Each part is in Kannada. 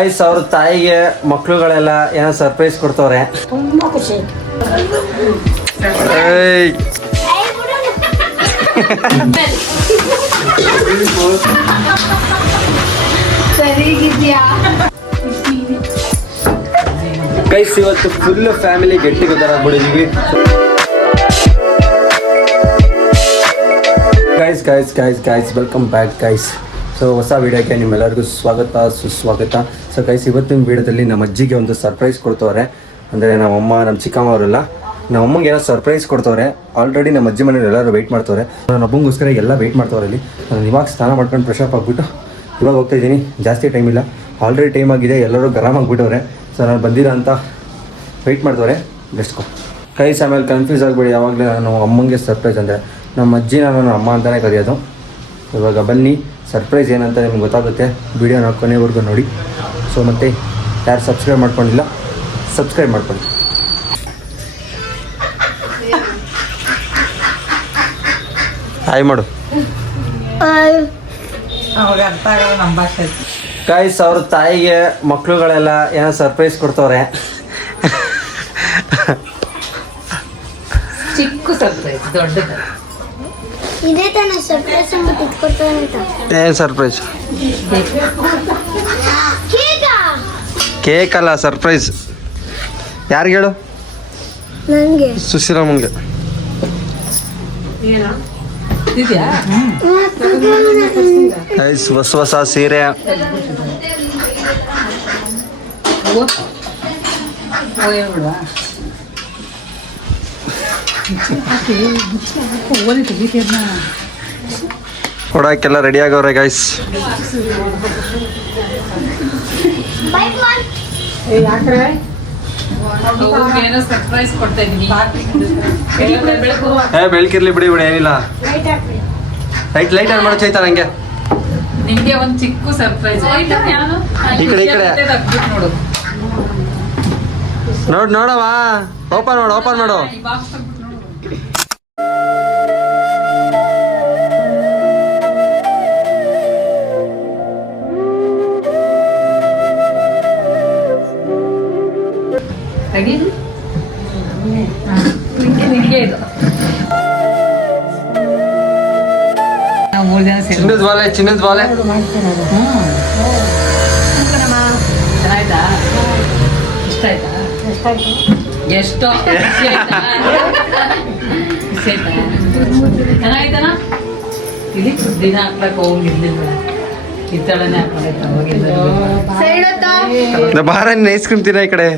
ಗೈಸ್ ಅವ್ರ ತಾಯಿಗೆ ಮಕ್ಳುಗಳೆಲ್ಲ ಏನೋ ಸರ್ಪ್ರೈಸ್ ಕೊಡ್ತವ್ರೆ. ತುಂಬಾ ಖುಷಿ ಗೈಸ್ ಇವತ್ತು ಫುಲ್ ಫ್ಯಾಮಿಲಿ ಗೆಟ್ ಟುಗೆದರ್ ಆಗ್ಬಿಟ್ಟಿದೀವಿ. Guys welcome back guys. So ಹೊಸ ವೀಡಿಯೋಕ್ಕೆ ನಿಮ್ಮೆಲ್ಲರಿಗೂ ಸ್ವಾಗತ ಸುಸ್ವಾಗತ. ಸೊ ಗೈಸ್ ಇವತ್ತಿನ ವೀಡಿಯೋದಲ್ಲಿ ನಮ್ಮ ಅಜ್ಜಿಗೆ ಒಂದು ಸರ್ಪ್ರೈಸ್ ಕೊಡ್ತವ್ರೆ. ಅಂದರೆ ನಮ್ಮಮ್ಮ ನಮ್ಮ ಚಿಕ್ಕಮ್ಮ ಅವರೆಲ್ಲ ನಮ್ಮ ಅಮ್ಮಂಗೆ ಏನೋ ಸರ್ಪ್ರೈಸ್ ಕೊಡ್ತವ್ರೆ. ಆಲ್ರೆಡಿ ನಮ್ಮ ಅಜ್ಜಿ ಮನೇಲಿ ಎಲ್ಲರೂ ವೆಯ್ಟ್ ಮಾಡ್ತವ್ರೆ. ನನ್ನ ಹಬ್ಬಂಗೋಸ್ಕರ ಎಲ್ಲ ವೆಯ್ಟ್ ಮಾಡ್ತವ್ರೆ. ಅಲ್ಲಿ ನಾನು ಇವಾಗ ಸ್ನಾನ ಮಾಡ್ಕೊಂಡು ಫ್ರೆಶ್ ಅಪ್ ಆಗಿಬಿಟ್ಟು ಇವಾಗ ಹೋಗ್ತಾ ಇದ್ದೀನಿ. ಜಾಸ್ತಿ ಟೈಮ್ ಇಲ್ಲ, ಆಲ್ರೆಡಿ ಟೈಮ್ ಆಗಿದೆ. ಎಲ್ಲರೂ ಗರಮ್ ಆಗಿಬಿಟ್ಟವ್ರೆ. ಸೊ ನಾನು ಬಂದಿರೋ ಅಂತ ವೆಯ್ಟ್ ಮಾಡ್ತವ್ರೆ. ಬೆಸ್ಟ್ಕೊ ಗೈಸ್. ಆಮೇಲೆ ಕನ್ಫ್ಯೂಸ್ ಆಗಿಬಿಡಿ, ಯಾವಾಗಲೇ ನಾನು ಅಮ್ಮಂಗೆ ಸರ್ಪ್ರೈಸ್ ಅಂದರೆ ನಮ್ಮ ಅಜ್ಜಿನ ನಾನು ಅಮ್ಮ ಅಂತಲೇ ಕರೆಯೋದು. ಇವಾಗ ಬನ್ನಿ, ಸರ್ಪ್ರೈಸ್ ಏನಂತ ನಿಮ್ಗೆ ಗೊತ್ತಾಗುತ್ತೆ. ವೀಡಿಯೋನ ಕೊನೆವರೆಗೂ ನೋಡಿ. ಸೊ ಮತ್ತು ಯಾರು ಸಬ್ಸ್ಕ್ರೈಬ್ ಮಾಡ್ಕೊಂಡಿಲ್ಲ ಸಬ್ಸ್ಕ್ರೈಬ್ ಮಾಡ್ಕೊಳ್ಳಿ. ಹಾಯ್ ಮಾಡು. ಗೈಸ್ ಅವ್ರ ತಾಯಿಗೆ ಮಕ್ಳುಗಳೆಲ್ಲ ಏನೋ ಸರ್ಪ್ರೈಸ್ ಕೊಡ್ತವ್ರೆ. ಚಿಕ್ಕ ಸರ್ಪ್ರೈಸ್, ದೊಡ್ಡದು ಇದೇ ತಾನೇ ಸರ್ಪ್ರೈಸ್ ಅಂತ ಇಟ್ಕೊಡ್ತಾರೆ ಅಂತ. ಏನು ಸರ್ಪ್ರೈಸ್? ಕೇಕ್ ಅಲ್ಲ, ಸರ್ಪ್ರೈಸ್. ಯಾರಿಗೆ ಹೇಳು? ನನಗೆ. ಸುಶೀಲಮ್ಮಂಗೆ. ಇದೆಯಾ? ಗೈಸ್ ಹೊಸ ಸೀರೆ. ಕೊಡಕ್ಕೆಲ್ಲ ರೆಡಿ ಆಗವ್ರೆ ಗೈಸ್. ಏನೋ ಸರ್ಪ್ರೈಸ್ ಕೊಡ್ತಾ ಇದೀನಿ. ಬೆಳಕಿರ್ಲಿ ಬಿಡಿ ಏನಿಲ್ಲ. ಲೈಟ್ ಆನ್ ಮಾಡೋ ಚೈತಾ ನಂಗೆ. ನಿಮ್ಗೆ ಒಂದು ಚಿಕ್ಕ ಸರ್ಪ್ರೈಸ್. ಈ ಕಡೆ ನೋಡು ನೋಡವ. ಓಪನ್ ಮಾಡು. ಚಿನ್ನದ ಬಾಲೆ. ಚೆನ್ನಾಯ್ತಾ? ಇಷ್ಟ ಆಯ್ತಾ? ಎಷ್ಟೋ ಚೆನ್ನಾಯ್ತಾನ? ಇಲ್ಲಿ ದಿನ ಹಾಕ್ಲಕ್ಕ ಹೋಗಿರ್ಲಿಲ್ಲ, ಕಿತ್ತಳನೆ ಹಾಕೊಂಡೈತ ಹೋಗಿಲ್ಲ. ಬಾರ ಐಸ್ ಕ್ರೀಮ್ ತಿನ್ನ ಈ ಕಡೆ.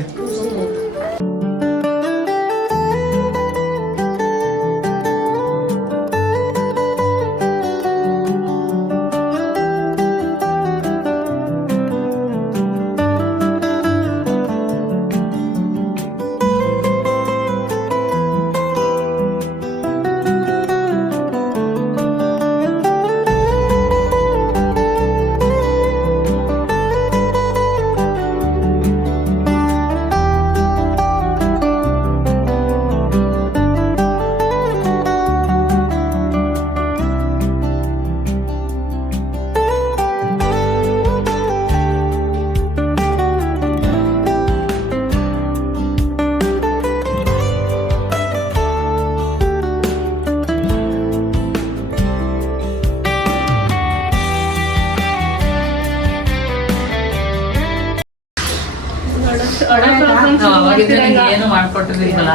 ಏನು ಮಾಡ್ಕೊಟ್ಟಿರ್ಲಿಲ್ಲ,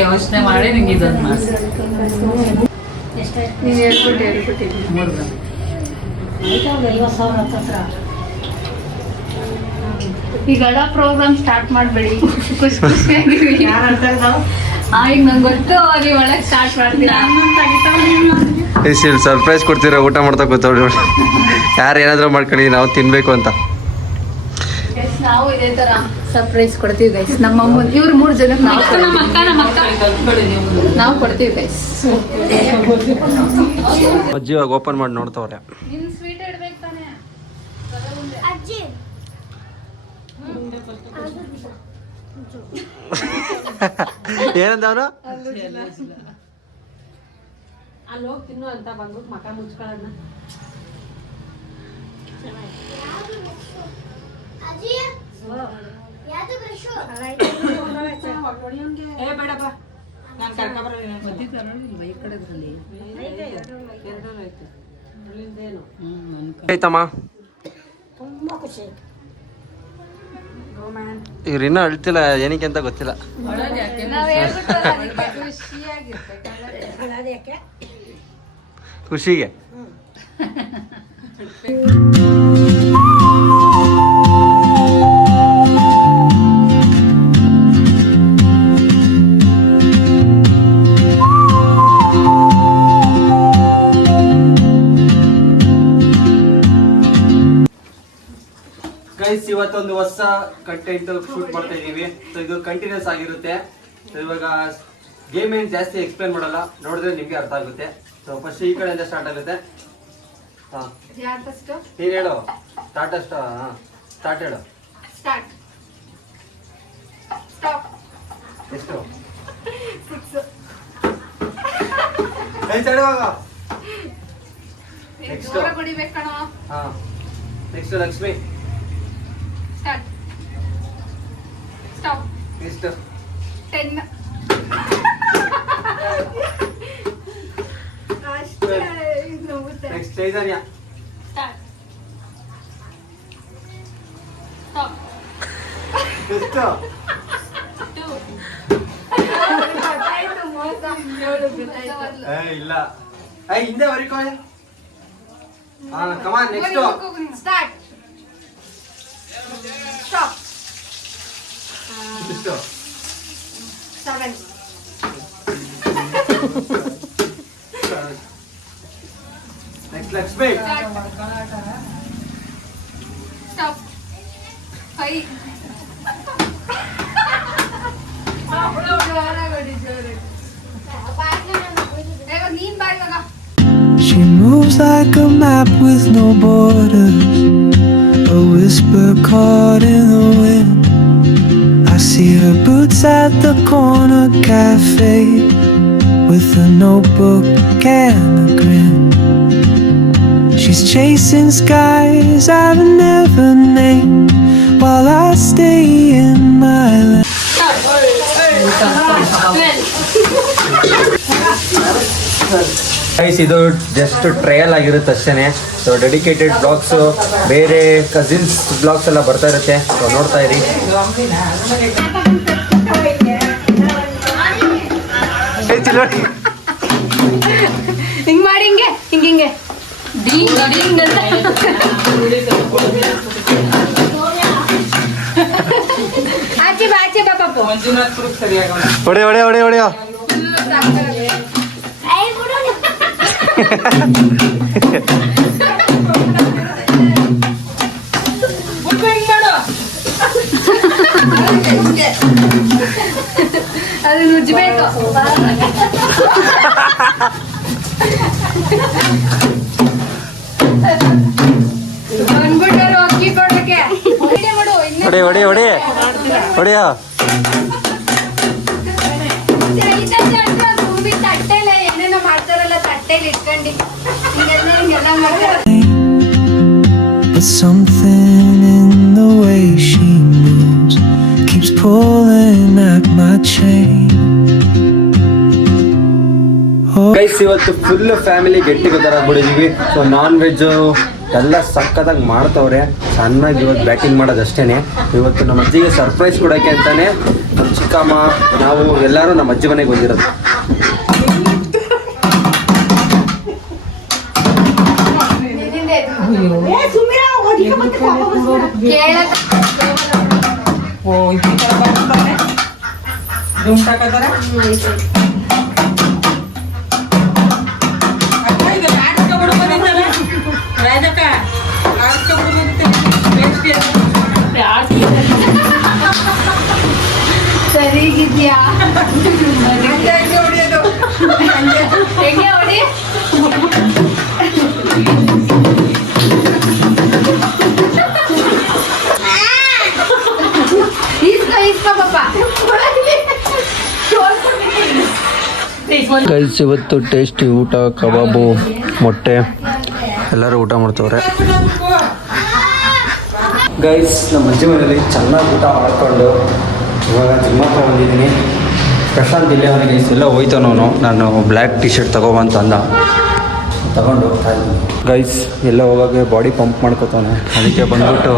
ಯೋಚನೆ ಮಾಡಿ ನಿಂಗೆ ಇದೊಂದು ಮಾಡಿ. ಈಗೆಲ್ಲ ಪ್ರೋಗ್ರಾಮ್ ಸ್ಟಾರ್ಟ್ ಮಾಡಬೇಡಿ, ಖುಷಿ ಖುಷಿಯಾಗಿರಿ. ಈಗ ನಂಗೆ ಗೊತ್ತು ನೀವು ಒಳಗೆ ಸ್ಟಾರ್ಟ್ ಮಾಡ್ತೀರಾ. ಸರ್ಪ್ರೈಸ್ ಕೊಡ್ತೀರಾ, ಊಟ ಮಾಡ್ತಾ ಕೂತವ್ರಿ. ಯಾರು ಏನಾದರೂ ಮಾಡ್ಕೊಳ್ಳಿ, ನಾವು ತಿನ್ಬೇಕು ಅಂತ. ನಾವು ಇದೇ ತರ ಸರ್ಪ್ರೈಸ್ ಕೊಡ್ತೀವಿ ಗೈಸ್. ನಮ್ಮ ಅಮ್ಮ ಇವ್ರು 3 ಜನಕ್ಕೆ ನಾವು ಕೊಡ್ತೀವಿ ಗೈಸ್. ಅಜ್ಜಿ ಇವಾಗ ಓಪನ್ ಮಾಡಿ ನೋಡ್ತವ್ರೆ. ಸ್ವೀಟ್ ಇಡ್ಬೇಕು ತಾನೆ ಅಜ್ಜಿ. ಏನಂತ ಅವನು? ಅಲ್ಲಿ ಹೋಗಿ ತಿನ್ನು ಅಂತ ಬಂದ್ಬಿಟ್ಟು ಮಕ ಮುಚ್ಕೊಳ್ಳೋಣ. ಅಜ್ಜಿ ಯಾವುದು ಬ್ರಷ್ ಏ ಬೇಡಪ್ಪ ನಾನು ಕರ್ಕೊಬರಲ್ಲ ಈ ಕಡೆದ್ರಲ್ಲಿ ಆಯ್ತಮ್ಮ ತುಂಬಾ ಖುಷಿ ಇವ್ರು ಇನ್ನೂ ಅಳ್ತಿಲ್ಲ ಏನಕ್ಕೆ ಅಂತ ಗೊತ್ತಿಲ್ಲ. ನಾವ್ ಹೇಳ್ಬಿಟ್ಟಲ್ಲ ಅದಕ್ಕೆ ಖುಷಿಯಾಗಿರ್ಬೇಕಲ್ಲ. ಅದಕ್ಕೆ ಖುಷಿಗೆ ಗೈಸ್ ಇವತ್ತೊಂದು ಹೊಸ ಕಂಟೆಂಟ್ ಶೂಟ್ ಮಾಡ್ತಾ ಇದೀವಿ. ಸೊ ಇದು ಕಂಟಿನ್ಯೂಸ್ ಆಗಿರುತ್ತೆ. ಸೊ ಇವಾಗ ಗೇಮ್ ಏನ್ ಜಾಸ್ತಿ ಎಕ್ಸ್ಪ್ಲೇನ್ ಮಾಡಲ್ಲ, ನೋಡಿದ್ರೆ ನಿಮ್ಗೆ ಅರ್ಥ ಆಗುತ್ತೆ. ಸೊ ಫಸ್ಟ್ ಈ ಕಡೆಯಿಂದ ಸ್ಟಾರ್ಟ್ ಆಗುತ್ತೆ. ಹಾ ನೀನ್ ಹೇಳು ಸ್ಟಾರ್ಟ್ ಸ್ಟಾರ್ಟ್ ಹೇಳು. ಸ್ಟಾರ್ಟ್ ಸ್ಟಾಪ್ ಎಷ್ಟು ಕೈ ತಡೆಯುವಾಗ ನೆಕ್ಸ್ಟ್ ಜೋರ ಕುಡಿಬೇಕು ಕಣೋ. ಹಾ ನೆಕ್ಸ್ಟ್ ಲಕ್ಷ್ಮಿ ಸ್ಟಾರ್ಟ್ ಸ್ಟಾಪ್ ಎಷ್ಟು 10 ನೆಕ್ಸ್ಟ್ ಚೈತನ್ಯ ಸ್ಟಾರ್ಟ್ ಸ್ಟಾಪ್ ಎಷ್ಟು 2 ಇಲ್ಲ ಹಿಂದೆ ವರಿಕೋ. ಹಾ ಕಮಾನ್ ನೆಕ್ಸ್ಟ್ ಸ್ಟಾರ್ಟ್ ಸ್ಟಾಪ್ ಎಷ್ಟು 7 ನೆಕ್ಸ್ಟ್ ಲಕ್ಷ್ಮಿ ಸ್ಟಾಪ್ 5 ನೀನ್ ಬಾಯ್ ಮಗ. She moves like a map with no borders, a whisper caught in the wind. I see her boots at the corner cafe, with a notebook and a grin. She's chasing skies I've never named, while I stay in my lane. Guys ಇದು ಜಸ್ಟ್ ಟ್ರಯಲ್ ಆಗಿರುತ್ತೆ ಅಷ್ಟೇ. ಸೊ ಡೆಡಿಕೇಟೆಡ್ ಬ್ಲಾಗ್ಸು ಬೇರೆ ಕಸಿನ್ಸ್ ಬ್ಲಾಗ್ಸ್ ಎಲ್ಲ ಬರ್ತಾ ಇರುತ್ತೆ. ಸೊ ನೋಡ್ತಾ ಇರಿ. ಹಿಂಗ್ ಮಾಡಿ ಹಿಂಗೆ ಹಿಂಗೆ ಡಿಂಗ್ ಡಿಂಗ್ ಅಂತ ಆಚೆ ಬಾ ಆಚೆ ಬಾ ಪಾಪು. ಮಂಜುನಾಥ್ ಪುರಕ್ಕೆ ಸರಿಯಾಗ ಹೊಡೆ ಹೊಡೆ ಹೊಡೆ ಹೊಡೆಯೋ. ಐ ಗುರು ಹಿಂಗ್ ಮಾಡು. ಅದು ನುಜ್ಬೇಕು. ಬಂದ್ಬಿಟ್ಟರು ಅಕ್ಕಿ ಕೊಡಕ್ಕೆ ಮಾಡು. ಹೊಡೆ ಹೊಡೆ ಹೊಡೆ ಹೊಡೆಯೋ. ತುಂಬಿ ತಟ್ಟೆಲ್ಲ ಏನೇನೋ ಮಾಡ್ತಾರಲ್ಲ ತಟ್ಟೆಲಿ ಇಟ್ಕೊಂಡು ಹಿಂಗೆಲ್ಲ ಮಾಡ್ತಾರೆ. But something in the way she moves keeps pulling at my chain. Guys ಇವತ್ತು ಫುಲ್ ಫ್ಯಾಮಿಲಿ ಗೆಟ್ ಟುಗೆದರ್ ಆಗ್ಬಿಟ್ಟಿದೀವಿ. ಸೊ ನಾನ್ ವೆಜ್ ಎಲ್ಲ ಸಕ್ಕತ್ತಾಗಿ ಮಾಡ್ತವ್ರೆ. ಚೆನ್ನಾಗಿ ಇವತ್ತು ಬ್ಯಾಟಿಂಗ್ ಮಾಡೋದು ಅಷ್ಟೇನೆ. ಇವತ್ತು ನಮ್ಮ ಅಜ್ಜಿಗೆ ಸರ್ಪ್ರೈಸ್ ಕೊಡೋಕ್ಕೆ ಅಂತಾನೆ ನಮ್ಮ ಚಿಕ್ಕಮ್ಮ ನಾವು ಎಲ್ಲರೂ ನಮ್ಮ ಅಜ್ಜಿ ಮನೆಗೆ ಬಂದಿರೋದು. ಓ ಈ ತರ ಬರ್ತಾನೆ ದುಮ್ ತಕದರ ಅಕ್ಕ ಇದು ಆಡ್ಸ್ಕೊ ಬಿಡು ಬಂದಿದ್ದಲ್ಲ ರಾಜಕ್ಕ ಆಡ್ಸ್ಕೊ ಬಿಡು ಬಂದಿತ್ತೆ ಸರಿಗಿದ್ಯಾ ಹೆಂಗೆ ಹೊಡಿ. ಇಸ್ಕೋ ಪಾಪ. ಗೈಸ್ ಇವತ್ತು ಟೇಸ್ಟಿ ಊಟ, ಕಬಾಬು, ಮೊಟ್ಟೆ ಎಲ್ಲರೂ ಊಟ ಮಾಡ್ತವ್ರೆ. ಗೈಸ್ ನಮ್ಮ ಅಜ್ಜಿ ಮನೇಲಿ ಚೆನ್ನಾಗಿ ಊಟ ಮಾಡ್ಕೊಂಡು ಇವಾಗ ಜಿಮ್ಮಕ್ಕೆ ಬಂದಿದ್ದೀನಿ. ಪ್ರಶಾಂತ್ ಇಲ್ಲೇ ಅವನಿಗೆ ಎಲ್ಲ ಹೋಯ್ತಾನವನು. ನಾನು ಬ್ಲ್ಯಾಕ್ ಟಿ ಶರ್ಟ್ ತೊಗೊಬಂತ ಅಂದ, ತಗೊಂಡು ಹೋಗ್ತಾ ಇದ್ದೀನಿ. ಗೈಸ್ ಎಲ್ಲ ಹೋಗೋಕ್ಕೆ ಬಾಡಿ ಪಂಪ್ ಮಾಡ್ಕೊತಾನೆ. ಅದಕ್ಕೆ ಬಂದ್ಬಿಟ್ಟು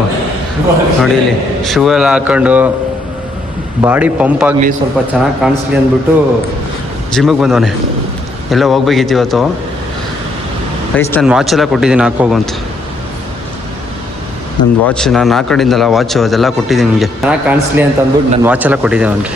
ನೋಡಿ ಇಲ್ಲಿ ಶೂ ಎಲ್ಲ ಹಾಕ್ಕೊಂಡು ಬಾಡಿ ಪಂಪ್ ಆಗಲಿ ಸ್ವಲ್ಪ ಚೆನ್ನಾಗಿ ಕಾಣಿಸ್ಲಿ ಅಂದ್ಬಿಟ್ಟು ಜಿಮ್ಮಿಗೆ ಬಂದವನೆ. ಎಲ್ಲ ಹೋಗ್ಬೇಕಿತ್ತು ಇವತ್ತು. ಗೈಸ್ ನಾನು ವಾಚೆಲ್ಲ ಕೊಟ್ಟಿದ್ದೀನಿ ಹಾಕೋಗು ಅಂತ. ನನ್ನ ವಾಚ್ ನಾನು ಹಾಕೊಂಡಿದ್ದಲ್ಲ ವಾಚು ಅದೆಲ್ಲ ಕೊಟ್ಟಿದ್ದೀನಿ ನಿಮಗೆ ಚೆನ್ನಾಗಿ ಕಾಣಿಸ್ಲಿ ಅಂತ ಅಂದ್ಬಿಟ್ಟು ನಾನು ವಾಚೆಲ್ಲ ಕೊಟ್ಟಿದ್ದೀನಿ ಅವನಿಗೆ.